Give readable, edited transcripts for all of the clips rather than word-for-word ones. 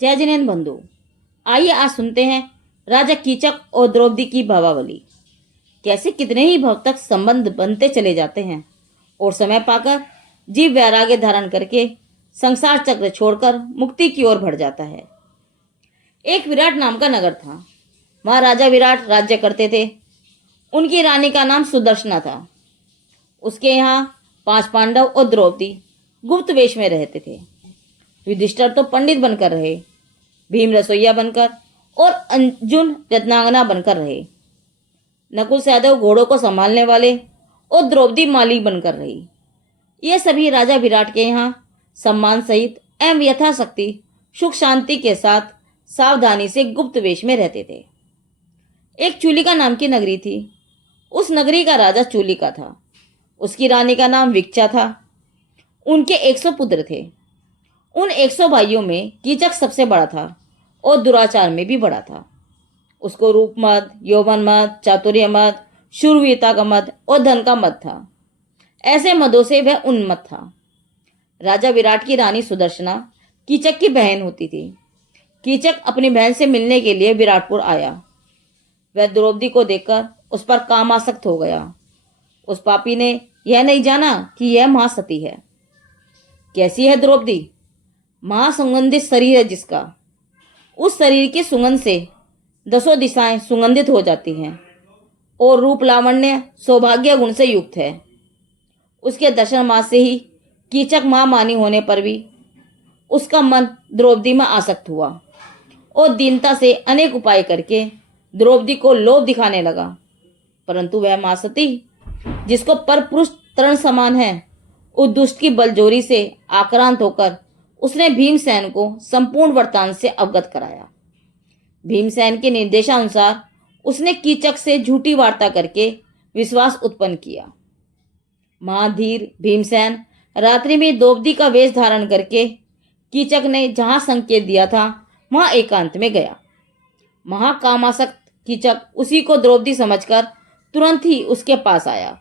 जय जिनेन्द्र बंधु, आइए आज सुनते हैं राजा कीचक और द्रौपदी की भावावली। कैसे कितने ही भव तक संबंध बनते चले जाते हैं और समय पाकर जीव वैराग्य धारण करके संसार चक्र छोड़कर मुक्ति की ओर बढ़ जाता है। एक विराट नाम का नगर था। वहां राजा विराट राज्य करते थे। उनकी रानी का नाम सुदर्शना था। उसके यहाँ 5 पांडव और द्रौपदी गुप्त वेश में रहते थे। युधिष्ठिर तो पंडित बनकर रहे, भीम रसोईया बनकर और अर्जुन रत्नांगना बनकर रहे। नकुल सहदेव घोड़ों को संभालने वाले और द्रौपदी माली बनकर रही। ये सभी राजा विराट के यहाँ सम्मान सहित एवं यथाशक्ति सुख शांति के साथ सावधानी से गुप्त वेश में रहते थे। एक चूलिका नाम की नगरी थी। उस नगरी का राजा चूलिका था। उसकी रानी का नाम विक्षा था। उनके 100 पुत्र थे। उन 100 भाइयों में कीचक सबसे बड़ा था और दुराचार में भी बड़ा था। उसको रूप मद, यौवन मद, चातुर्य मद, शूरवीरता का मद और धन का मद था। ऐसे मदों से वह उन्मत्त था। राजा विराट की रानी सुदर्शना कीचक की बहन होती थी। कीचक अपनी बहन से मिलने के लिए विराटपुर आया। वह द्रौपदी को देखकर उस पर कामासक्त हो गया। उस पापी ने यह नहीं जाना कि यह महासती है। कैसी है द्रौपदी? महासुगंधित शरीर है जिसका। उस शरीर की सुगंध से 10 दिशाएं सुगंधित हो जाती हैं और रूप लावण्य सौभाग्य गुण से युक्त है। उसके दर्शन मास से ही कीचक मां मानी होने पर भी उसका मन द्रौपदी में आसक्त हुआ और दीनता से अनेक उपाय करके द्रौपदी को लोभ दिखाने लगा। परंतु वह महासती, जिसको पर पुरुष तरण समान है, उस दुष्ट की बलजोरी से आक्रांत होकर उसने भीमसेन को संपूर्ण वृत्तांत से अवगत कराया। भीमसेन के निर्देशानुसार उसने कीचक से झूठी वार्ता करके विश्वास उत्पन्न किया। महाधीर भीमसेन रात्रि में द्रौपदी का वेश धारण करके कीचक ने जहां संकेत दिया था वहां एकांत में गया। महाकामासक्त कीचक उसी को द्रौपदी समझकर तुरंत ही उसके पास आया।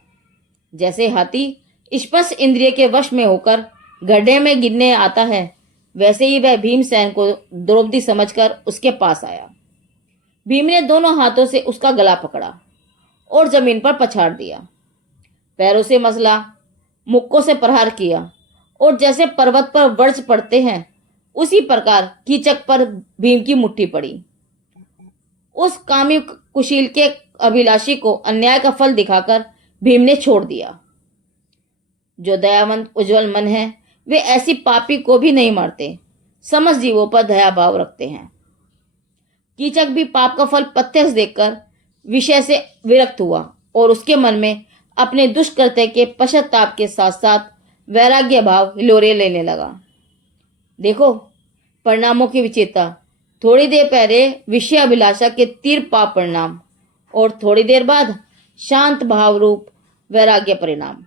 जैसे हाथी स्पर्श इंद्रिय के वश में होकर गड्ढे में गिरने आता है, वैसे ही वह भीमसेन को द्रौपदी समझकर उसके पास आया। भीम ने दोनों हाथों से उसका गला पकड़ा और जमीन पर पछाड़ दिया। पैरों से मसला, मुक्कों से प्रहार किया और जैसे पर्वत पर वर्ष पड़ते हैं उसी प्रकार कीचक पर भीम की मुट्ठी पड़ी। उस कामी कुशील के अभिलाषी को अन्याय का फल दिखाकर भीम ने छोड़ दिया। जो दयावंत उज्जवल मन है वे ऐसी पापी को भी नहीं मारते, समझ जीवों पर दया भाव रखते हैं। कीचक भी पाप का फल प्रत्यक्ष देखकर विषय से विरक्त हुआ और उसके मन में अपने दुष्कृत्य के पश्चाताप के साथ साथ वैराग्य भाव हिलोरे लेने लगा। देखो परिणामों की विचित्रता। थोड़ी देर पहले विषय अभिलाषा के तीव्र पाप परिणाम और थोड़ी देर बाद शांत भाव रूप वैराग्य परिणाम।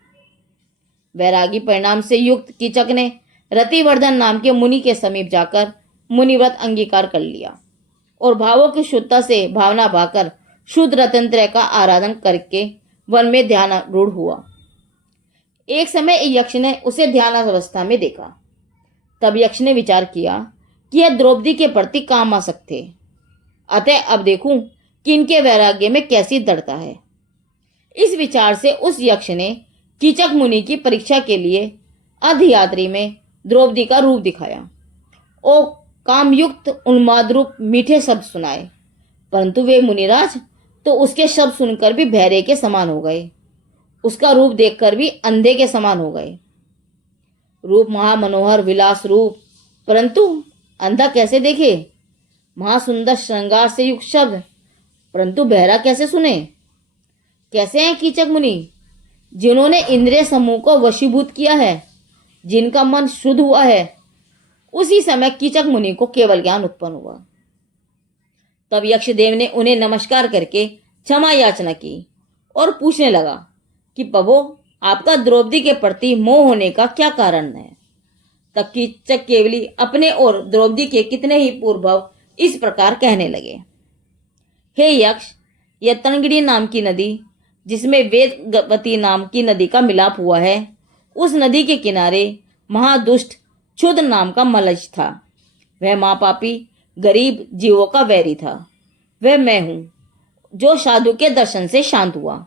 वैरागी परिणाम से युक्त कीचक ने रतिवर्धन नाम के मुनि के समीप जाकर मुनिव्रत अंगीकार कर लिया और भावों की शुद्धता से भावना भाकर शुद्ध रतनत्रय का आराधन करके वन में ध्यानारूढ़ हुआ। एक समय एक यक्ष ने उसे ध्यान अवस्था में देखा। तब यक्ष ने विचार किया कि यह द्रौपदी के प्रति कामासक्त थे, अतः अब देखूं कि इनके वैराग्य में कैसी दृढ़ता है। इस विचार से उस यक्ष ने कीचक मुनि की परीक्षा के लिए अर्धयात्री में द्रौपदी का रूप दिखाया और कामयुक्त उन्माद रूप मीठे शब्द सुनाए। परंतु वे मुनिराज तो उसके शब्द सुनकर भी बहरे के समान हो गए, उसका रूप देखकर भी अंधे के समान हो गए। रूप महामनोहर विलास रूप, परंतु अंधा कैसे देखे? महासुंदर श्रृंगार से युक्त शब्द, परंतु बहरा कैसे सुने? कैसे हैं कीचक मुनि, जिन्होंने इंद्रिय समूह को वशीभूत किया है, जिनका मन शुद्ध हुआ है? उसी समय कीचक मुनि को केवल ज्ञान उत्पन्न हुआ। तब यक्षदेव ने उन्हें नमस्कार करके क्षमा याचना की और पूछने लगा कि प्रभो, आपका द्रौपदी के प्रति मोह होने का क्या कारण है? तब कीचक केवली अपने और द्रौपदी के कितने ही पूर्वभ इस प्रकार कहने लगे। हे यक्ष, यह तनगिरी नाम की नदी, जिसमें वेदवती नाम की नदी का मिलाप हुआ है, उस नदी के किनारे महादुष्ट क्षुद्र नाम का मलज था। वह माँ पापी गरीब जीवों का वैरी था। वह मैं हूं जो साधु के दर्शन से शांत हुआ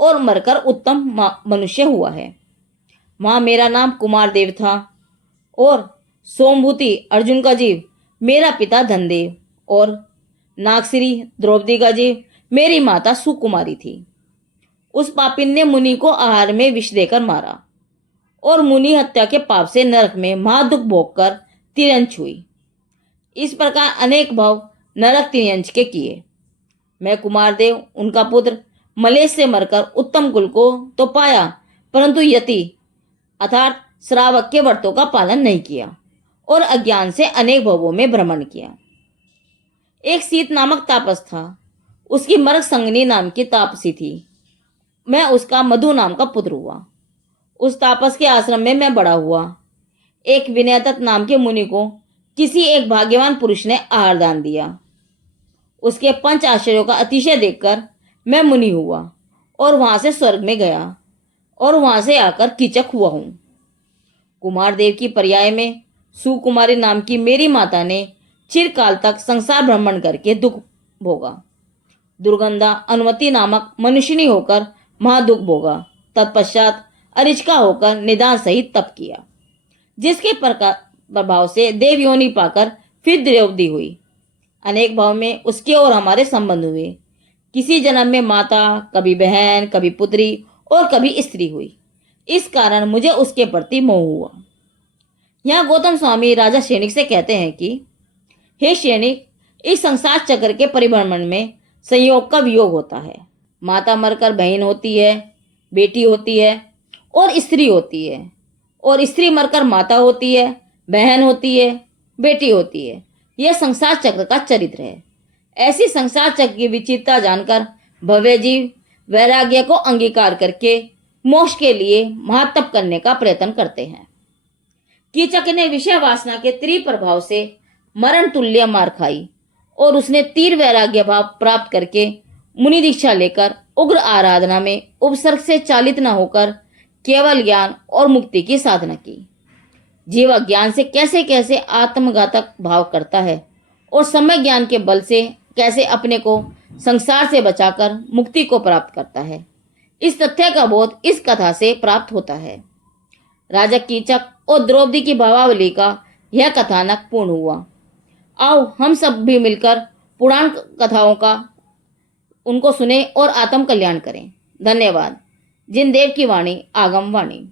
और मरकर उत्तम मनुष्य हुआ है। वहां मेरा नाम कुमार देव था और सोमभूति अर्जुन का जीव मेरा पिता धनदेव और नागश्री द्रौपदी का जीव मेरी माता सुकुमारी थी। उस पापिन ने मुनि को आहार में विष देकर मारा और मुनि हत्या के पाप से नरक में महादुख भोगकर तिरंज हुई। इस प्रकार अनेक भाव नरक तिरंज के किए। मैं कुमारदेव उनका पुत्र मलेश से मरकर उत्तम कुल को तो पाया, परंतु यति अर्थात श्रावक के व्रतों का पालन नहीं किया और अज्ञान से अनेक भवों में भ्रमण किया। एक सीत नामक तापस था, उसकी मर्ग संगनी नाम की तापसी थी। मैं उसका मधु नाम का पुत्र हुआ। उस तापस के आश्रम में मैं बड़ा हुआ। एक विनयदत्त नाम के मुनि को किसी एक भाग्यवान पुरुष ने आहार दान दिया। उसके पंच आश्चर्यों का अतिशय देखकर मैं मुनि हुआ और वहां से स्वर्ग में गया और वहां से आकर कीचक हुआ हूं। कुमार देव की पर्याय में सुकुमारी नाम की मेरी माता ने चिरकाल तक संसार भ्रमण करके दुख भोगा। दुर्गंधा अनुमति नामक मनुष्यनी होकर महादुख भोगा। तत्पश्चात अरिचका होकर निदान सहित तप किया, जिसके प्रभाव से देव योनि पाकर फिर द्रौपदी हुई। अनेक भाव में उसके और हमारे संबंध हुए। किसी जन्म में माता, कभी बहन, कभी पुत्री और कभी स्त्री हुई। इस कारण मुझे उसके प्रति मोह हुआ। यहाँ गौतम स्वामी राजा श्रेणिक से कहते हैं कि हे श्रेणिक, इस संसार चक्र के परिभ्रमण में संयोग का वियोग होता है। माता मरकर बहन होती है, बेटी होती है और स्त्री होती है, और स्त्री मरकर माता होती है, बहन होती है, बेटी होती है। यह संसार चक्र का चरित्र है। ऐसी संसार चक्र की विचित्रता जानकर भव्य जीव वैराग्य को अंगीकार करके मोक्ष के लिए महातप करने का प्रयत्न करते हैं। कीचक ने विषय वासना के त्रिप्रभाव से मरण तुल्य मार खाई और उसने तीर वैराग्य भाव प्राप्त करके मुनि दीक्षा लेकर उग्र आराधना में उपसर्ग से चालित न होकर केवल ज्ञान और मुक्ति की साधना की। जीव अज्ञान से कैसे कैसे आत्मघातक भाव करता है और समय ज्ञान के बल से कैसे अपने को संसार से बचाकर मुक्ति को प्राप्त करता है, इस तथ्य का बोध इस कथा से प्राप्त होता है। राजा कीचक और द्रौपदी की भावावली का यह कथानक पूर्ण हुआ। आओ हम सब भी मिलकर पुराण कथाओं का उनको सुने और आत्म कल्याण करें। धन्यवाद। जिनदेव की वाणी आगम वाणी।